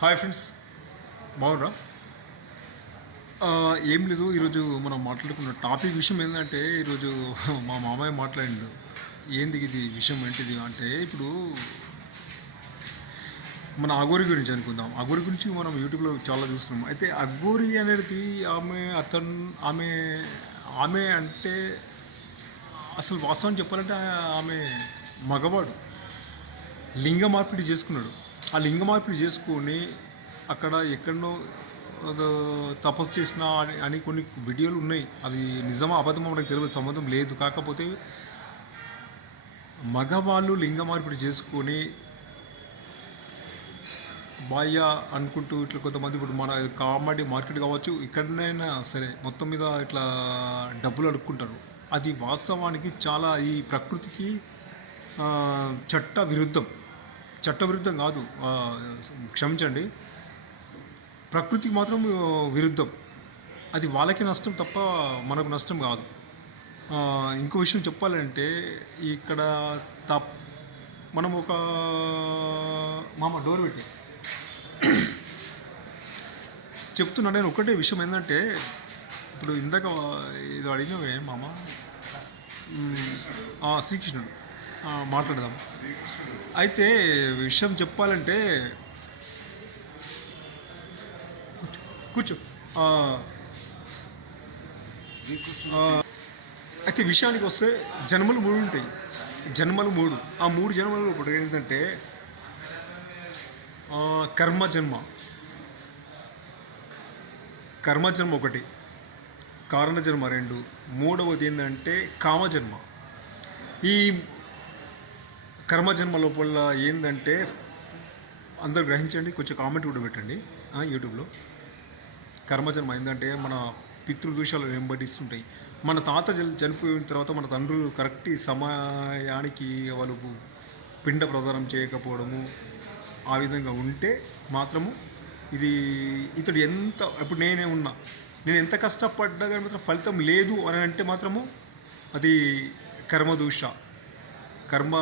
Hi friends, బాగుర్రా? ఏం లేదు. ఈరోజు మనం మాట్లాడుకున్న టాపిక్ విషయం ఏంటంటే, ఈరోజు మా మామయ్య మాట్లాడిండు. ఏంది ఇది విషయం ఏంటిది అంటే, ఇప్పుడు మన అఘోరి గురించి అనుకుందాం. అఘోరి గురించి మనం యూట్యూబ్లో చాలా చూస్తున్నాం. అయితే అఘోరి అనేది ఆమె ఆమె అంటే అసలు వాస్తవం చెప్పాలంటే ఆమె మగవాడు లింగ మార్పిడి చేసుకున్నాడు. ఆ లింగ మార్పిడి చేసుకొని అక్కడ ఎక్కడనో తపస్సు చేసిన అని కొన్ని వీడియోలు ఉన్నాయి. అది నిజమా అబద్ధమో మనకు తెలియదు, సంబంధం లేదు. కాకపోతే మగవాళ్ళు లింగ మార్పిడి చేసుకొని బాయ్య అనుకుంటూ ఇట్లా కొంతమంది ఇప్పుడు మన కామెడీ మార్కెట్ కావచ్చు, ఎక్కడనైనా సరే మొత్తం మీద ఇట్లా డబ్బులు అడుక్కుంటారు. అది వాస్తవానికి చాలా ఈ ప్రకృతికి చట్టవిరుద్ధం కాదు, క్షమించండి, ప్రకృతికి మాత్రం విరుద్ధం. అది వాళ్ళకి నష్టం తప్ప మనకు నష్టం కాదు. ఇంకో విషయం చెప్పాలంటే, ఇక్కడ మనం ఒక డోర్ పెట్టి చెప్తున్నా. నేను ఒకటే విషయం ఏంటంటే, ఇప్పుడు ఇందాక ఏదో అడిగినవే మామ, శ్రీకృష్ణుడు మాట్లాడదాం. అయితే విషయం చెప్పాలంటే, కూర్చో. అయితే విషయానికి వస్తే జన్మలు 3 ఉంటాయి. ఆ 3 జన్మలు ఇప్పుడు ఏంటంటే, కర్మజన్మ 1, కారణజన్మ 2, మూడవది ఏంటంటే కామజన్మ. ఈ కర్మజన్మ లోపల ఏంటంటే, అందరు గ్రహించండి, కొంచెం కామెంట్ కూడా పెట్టండి యూట్యూబ్లో. కర్మజన్మ ఏంటంటే, మన పితృదోషాలు వెంబడిస్తుంటాయి. మన తాత చనిపోయిన తర్వాత మన తండ్రులు కరెక్ట్ సమయానికి వాళ్ళు పిండ ప్రదానం చేయకపోవడము, ఆ విధంగా ఉంటే మాత్రము ఇతడు ఇప్పుడు నేను ఎంత కష్టపడ్డా కానీ మాత్రం ఫలితం లేదు అని అంటే మాత్రము అది కర్మదోష, కర్మ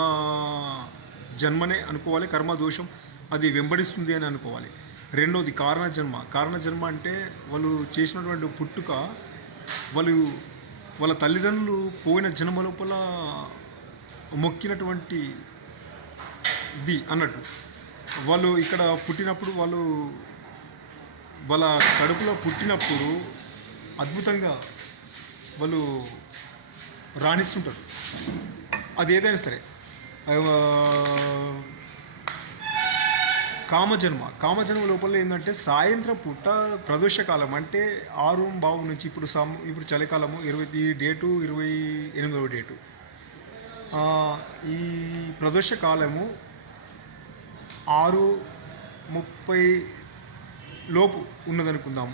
జన్మనే అనుకోవాలి. కర్మదోషం అది వెంబడిస్తుంది అని అనుకోవాలి. రెండోది కారణజన్మ అంటే వాళ్ళు చేసినటువంటి పుట్టుక, వాళ్ళ తల్లిదండ్రులు పోయిన జన్మ లోపల మొక్కినటువంటి ఇది అన్నట్టు. వాళ్ళు ఇక్కడ పుట్టినప్పుడు వాళ్ళ కడుపులో పుట్టినప్పుడు అద్భుతంగా వాళ్ళు రాణిస్తుంటారు. అది ఏదైనా సరే. కామజన్మ లోపల ఏంటంటే, సాయంత్రం పూట ప్రదోషకాలం అంటే 6:15 నుంచి ఇప్పుడు చలికాలము ఈ డేటు 28వ డేటు. ఈ ప్రదోషకాలము 6:30 లోపు ఉన్నదనుకుందాం.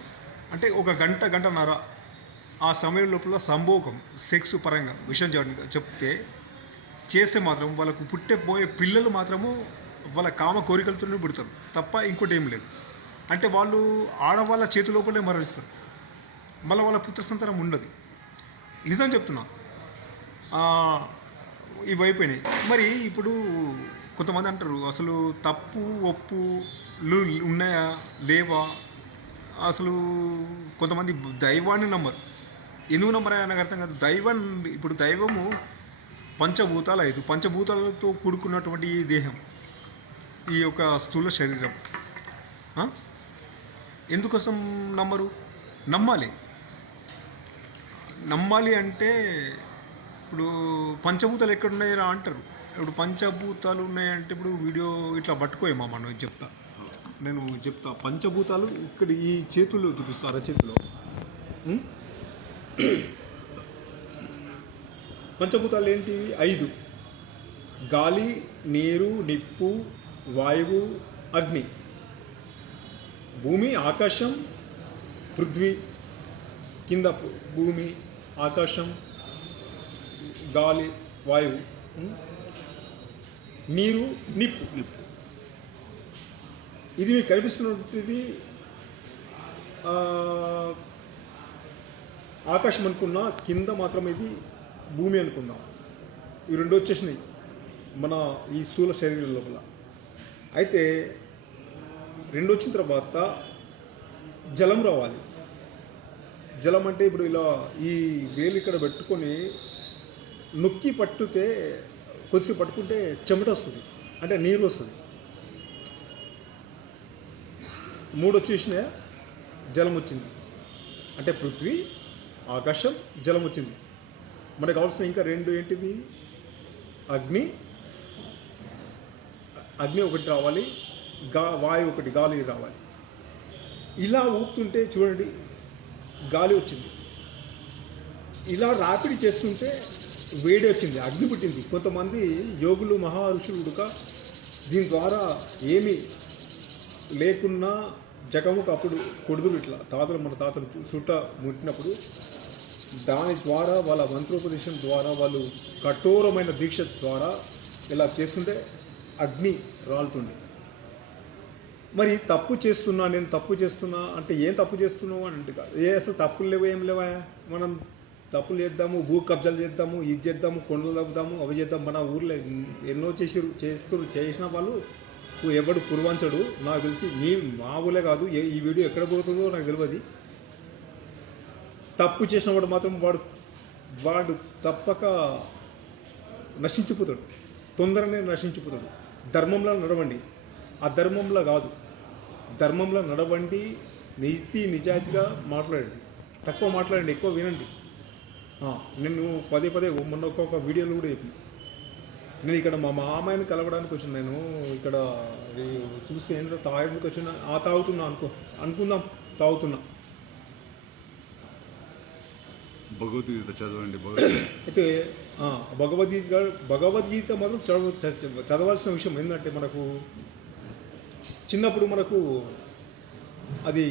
అంటే ఒక గంటన్నర ఆ సమయం లోపల సంభోగం, సెక్స్ పరంగా విషయం చేస్తే మాత్రం వాళ్ళకు పోయే పిల్లలు మాత్రము వాళ్ళ కామ కోరికలతోనే పుడతారు తప్ప ఇంకోటి ఏం లేదు. అంటే వాళ్ళు ఆడవాళ్ళ చేతి లోపలే మరణిస్తారు. మళ్ళీ వాళ్ళ పుత్ర సంతానం ఉండదు. నిజం చెప్తున్నా. ఇవి అయిపోయినాయి. మరి ఇప్పుడు కొంతమంది అంటారు, అసలు తప్పు ఒప్పులు ఉన్నాయా లేవా? అసలు కొంతమంది దైవాన్ని నమ్మరు. ఎందుకు నమ్మరా నాకు అర్థం కాదు. ఇప్పుడు దైవము పంచభూతాలు 5 పంచభూతాలతో కూడుకున్నటువంటి ఈ దేహం, ఈ యొక్క స్థూల శరీరం. ఎందుకోసం నమ్మరు? నమ్మాలి అంటే, ఇప్పుడు పంచభూతాలు ఎక్కడున్నాయరా అంటారు. ఇప్పుడు పంచభూతాలు ఉన్నాయంటే, ఇప్పుడు వీడియో ఇట్లా పట్టుకోయేమా మనం నేను చెప్తా. పంచభూతాలు ఇక్కడ ఈ చేతుల్లో చూపిస్తా, అరచేతిలో. పంచభూతాలు ఏంటి? 5: గాలి, నీరు, నిప్పు, వాయువు, అగ్ని. భూమి, ఆకాశం, పృథ్వీ. కింద భూమి, ఆకాశం, గాలి, వాయువు, నీరు, నిప్పు. ఇది మీకు కనిపిస్తున్నది ఆకాశం అనుకున్నా, కింద మాత్రం ఇది భూమి అనుకుందాం. ఈ 2 వచ్చేసినాయి మన ఈ స్థూల శరీరం లోపల. అయితే రెండు వచ్చిన తర్వాత జలం రావాలి. జలం అంటే ఇప్పుడు ఇలా ఈ వేలు ఇక్కడ పెట్టుకొని నొక్కి పట్టుతే కొద్దిసేపు పట్టుకుంటే చెమట వస్తుంది, అంటే నీరు వస్తుంది. 3 వచ్చేసినాయా, జలం వచ్చింది. అంటే పృథ్వీ, ఆకాశం, జలం వచ్చింది. మనకు కావాల్సిన ఇంకా 2 ఏంటిది? అగ్ని ఒకటి రావాలి, వాయువు ఒకటి, గాలి రావాలి. ఇలా ఊపుతుంటే చూడండి గాలి వచ్చింది. ఇలా రాపిడి చేస్తుంటే వేడి వచ్చింది, అగ్ని పుట్టింది. కొంతమంది యోగులు మహా ఋషులు ఉడక దీని ద్వారా ఏమీ లేకున్నా జగముకు అప్పుడు కొడుదురు ఇట్లా మన తాతలు చుట్ట ముట్టినప్పుడు దాని ద్వారా వాళ్ళ మంత్రోపదేశం ద్వారా వాళ్ళు కఠోరమైన దీక్ష ద్వారా ఇలా చేస్తుంటే అగ్ని రాలుతుంది. మరి తప్పు చేస్తున్నా, నేను తప్పు చేస్తున్నా అంటే ఏం తప్పు చేస్తున్నావు అని అంటే కాదు. అసలు తప్పులు లేవు, ఏం లేవా? మనం తప్పులు చేద్దాము, భూ కబ్జాలు చేద్దాము, ఇది చేద్దాము, కొండలు తవ్వుదాము, అవి చేద్దాం. మన ఊర్లో ఎన్నో చేసిన వాళ్ళు ఎవడు పూర్వంచడు. నాకు తెలిసి మా ఊళ్ళే కాదు, ఈ వీడియో ఎక్కడ పోతుందో నాకు తెలియదు. తప్పు చేసిన వాడు మాత్రం వాడు తప్పక నశించిపోతాడు, తొందరనే నశించిపోతాడు. ధర్మంలో నడవండి, అధర్మంలో కాదు. ధర్మంలో నడవండి, నిజాయితీగా మాట్లాడండి, తక్కువ మాట్లాడండి, ఎక్కువ వినండి. నేను పదే మొన్న ఒక్కొక్క వీడియోలో కూడా చెప్పిన. నేను ఇక్కడ మా మామయ్యని కలవడానికి వచ్చిన, నేను ఇక్కడ చూసి ఏంటో తాగేందుకు వచ్చిన, తాగుతున్నా అనుకుందాం, తాగుతున్నా. భగవద్గీత చదవండి. అయితే భగవద్గీత మాత్రం చదవాల్సిన విషయం ఏంటంటే, మనకు చిన్నప్పుడు మనకు అది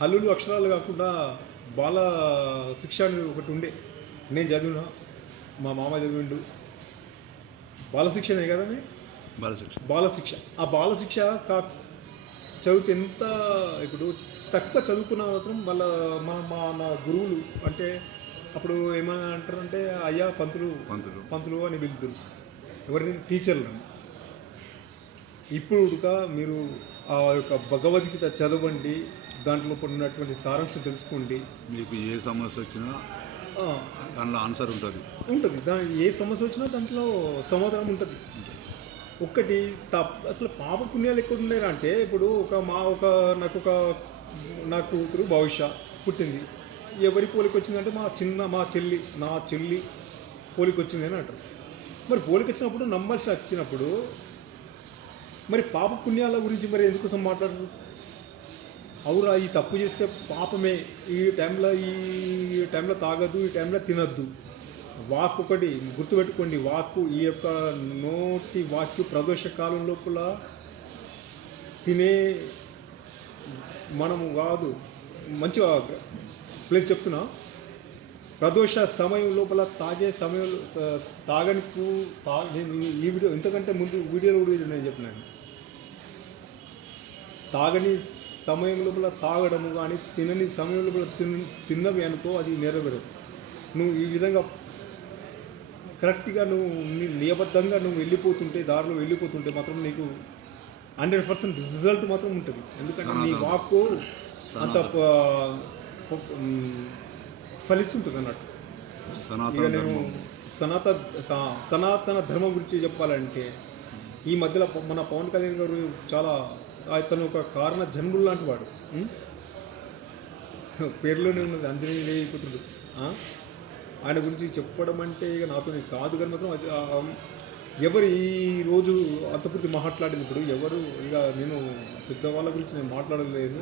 హల్లులు అక్షరాలు కాకుండా బాల శిక్ష అనేది ఒకటి ఉండే. నేను చదివిన, మా మామ చదివిండు. బాలశిక్షనే కదండి, బాలశిక్ష. ఆ బాలశిక్ష చదివితే ఎంత, ఇప్పుడు తక్కువ చదువుకున్న మాత్రం వాళ్ళ మన గురువులు అంటే అప్పుడు ఏమని అంటారంటే, అయ్యా పంతులు అని పిలుతురు. ఎవరిని? టీచర్లు. ఇప్పుడు మీరు ఆ యొక్క భగవద్గీత చదవండి, దాంట్లో ఉన్నటువంటి సారాంశం తెలుసుకోండి. మీకు ఏ సమస్య వచ్చినా దాంట్లో ఆన్సర్ ఉంటుంది. ఏ సమస్య వచ్చినా దాంట్లో సమాధానం ఉంటుంది. ఒక్కటి అసలు పాప పుణ్యాలు ఎక్కడ ఉండేరా అంటే, ఇప్పుడు నా కూతురు భవిష్య పుట్టింది. ఎవరి పోలికి వచ్చిందంటే నా చెల్లి పోలికి వచ్చింది అని అంటారు. మరి పోలికి వచ్చినప్పుడు నంబర్స్ వచ్చినప్పుడు మరి పాప పుణ్యాల గురించి మరి ఎందుకోసం మాట్లాడరు? అవురా, ఈ తప్పు చేస్తే పాపమే, ఈ టైంలో తాగద్దు, ఈ టైంలో తినద్దు. వాక్ ఒకటి గుర్తుపెట్టుకోండి, ఈ యొక్క నోటి వాక్యు ప్రదోష కాలం లోపల తినే మనము కాదు. మంచిగా ప్లేస్ చెప్తున్నా, ప్రదోష సమయం లోపల తాగే సమయంలో నేను ఈ వీడియో ఇంతకంటే ముందు వీడియోలో కూడా నేను చెప్పినాను. తాగని సమయం లోపల తాగడము కానీ, తినని సమయం లోపల తిన్నవి అనుకో, అది నెరవేరదు. నువ్వు ఈ విధంగా కరెక్ట్గా నియబద్ధంగా దారిలో వెళ్ళిపోతుంటే మాత్రం నీకు 100% రిజల్ట్ మాత్రం ఉంటుంది. ఎందుకంటే నీ వాక్కు అంత ఫలిస్తుంటుంది అన్నట్టు. నేను సనాతన ధర్మం గురించి చెప్పాలంటే, ఈ మధ్యలో మన పవన్ కళ్యాణ్ గారు చాలా, తను ఒక కారణ జన్ములు లాంటి వాడు. పేరులోనే ఉన్నది, ఆంజనేయ పుత్రుడు. ఆయన గురించి చెప్పడం అంటే ఇక నాతో కాదు, కానీ మాత్రం ఎవరు ఈరోజు అంతపూర్తి మాట్లాడింది. ఇప్పుడు ఎవరు ఇక నేను పెద్దవాళ్ళ గురించి నేను మాట్లాడలేదు,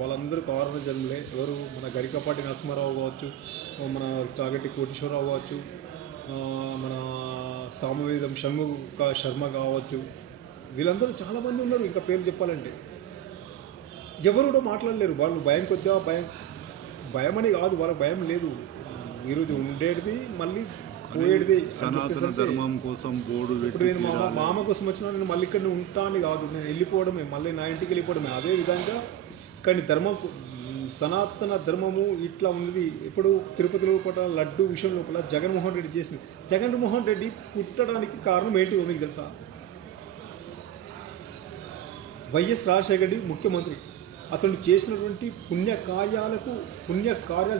వాళ్ళందరూ కారణ జన్ములే. ఎవరు? మన గరికపాటి నరసింహారావు కావచ్చు, మన చాగంటి కోటేశ్వరరావు కావచ్చు, మన సామవేదం షణ్ముఖ శర్మ కావచ్చు, వీళ్ళందరూ చాలామంది ఉన్నారు. ఇంకా పేరు చెప్పాలంటే ఎవరు కూడా మాట్లాడలేరు. వాళ్ళు భయం కొద్దిగా భయం అని కాదు, వాళ్ళకి భయం లేదు. ఈరోజు ఉండేది మళ్ళీ పోయేది. సనాతన ధర్మం కోసం బోర్డు ఇప్పుడు నేను మా మామ కోసం వచ్చినా నేను మళ్ళీ ఇక్కడ ఉంటా అని కాదు, నేను వెళ్ళిపోవడమే, మళ్ళీ నా ఇంటికి వెళ్ళిపోవడమే. అదేవిధంగా కానీ సనాతన ధర్మము ఇట్లా ఉన్నది. ఇప్పుడు తిరుపతి లోపల లడ్డు విషయం లోపల జగన్మోహన్ రెడ్డి చేసింది. జగన్మోహన్ రెడ్డి పుట్టడానికి కారణం ఏంటి మీకు తెలుసా? వైఎస్ రాజశేఖర రెడ్డి ముఖ్యమంత్రి. అతను చేసినటువంటి పుణ్యకార్యాలు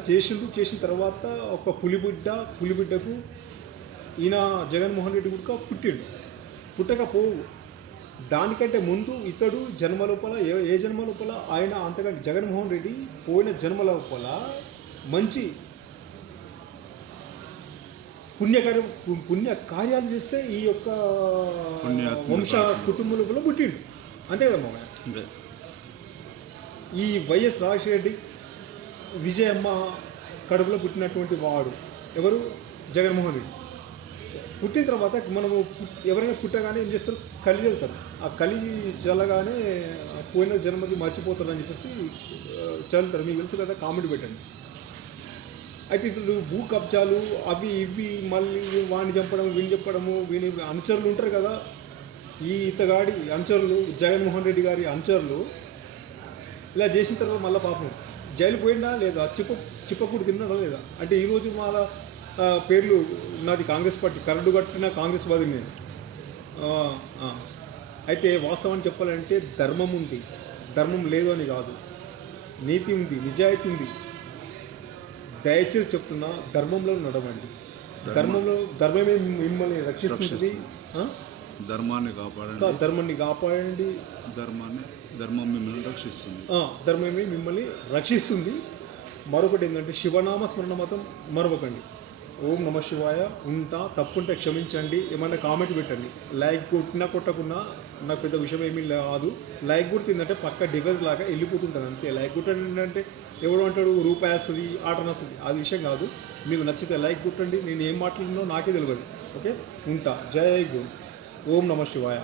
చేసిన తర్వాత ఒక పులిబిడ్డకు ఈయన జగన్మోహన్ రెడ్డి కూడా పుట్టకపోవు. దానికంటే ముందు ఇతడు జన్మ లోపల ఏ జన్మ లోపల ఆయన అంతకంటే జగన్మోహన్ రెడ్డి పోయిన జన్మ లోపల మంచి పుణ్యకార్యాలు చేస్తే ఈ యొక్క వంశ కుటుంబంలో పుట్టిండు. అంతే కదా మామయ్య. అంటే ఈ వైఎస్ రాజశేఖర రెడ్డి విజయమ్మ కడుపులో పుట్టినటువంటి వాడు ఎవరు? జగన్మోహన్ రెడ్డి. పుట్టిన తర్వాత మనము ఎవరైనా పుట్టగానే ఏం చేస్తారు? కలి వెళ్తారు. ఆ కలి చల్లగానే పోయిన జన్మది మర్చిపోతారు అని చెప్పేసి చల్లుతారు. మీకు తెలుసు కదా, కామెడీ పెట్టండి. అయితే ఇతడు భూ కబ్జాలు అవి ఇవి మళ్ళీ వాడిని చంపడం వీడిని చెప్పడము, వీని అనుచరులు ఉంటారు కదా, ఈ ఇతగాడి అనుచరులు, జగన్మోహన్ రెడ్డి గారి అనుచరులు ఇలా చేసిన తర్వాత మళ్ళీ పాపం జైలు పోయిందా లేదా, చిప్పకూడు తిన్నాడా లేదా అంటే ఈరోజు మన పేర్లు నాది కాంగ్రెస్ పార్టీ, కరడు కట్టిన కాంగ్రెస్ వాది నేను. అయితే వాస్తవాన్ని చెప్పాలంటే ధర్మం ఉంది, ధర్మం లేదు అని కాదు, నీతి ఉంది, నిజాయితీ ఉంది. దయచేసి చెప్తున్నా, ధర్మంలో నడవండి. ధర్మమే మిమ్మల్ని రక్షిస్తుంది. ధర్మాన్ని కాపాడండి, ధర్మం మిమ్మల్ని రక్షిస్తుంది. ధర్మమే మిమ్మల్ని రక్షిస్తుంది. మరొకటి ఏంటంటే శివనామ స్మరణ మాత్రం మరొకండి. ఓం నమ శివాయ. ఉంటా, తప్పుంటే క్షమించండి. ఏమన్నా కామెంట్ పెట్టండి. లైక్ కొట్టకున్నా నాకు పెద్ద విషయం ఏమీ కాదు. లైక్ కొడుతుందంటే పక్క డివైస్ లాగా వెళ్ళిపోతుంటుంది అంతే. లైక్ కొట్టండి అంటే ఎవడు అంటాడు రూపాయి వస్తుంది, ఆటన వస్తుంది, అది విషయం కాదు. మీకు నచ్చితే లైక్ కొట్టండి. నేను ఏం మాట్లాడినో నాకే తెలియదు. ఓకే, ఉంటా. జై గురు. ఓం నమ శివాయ.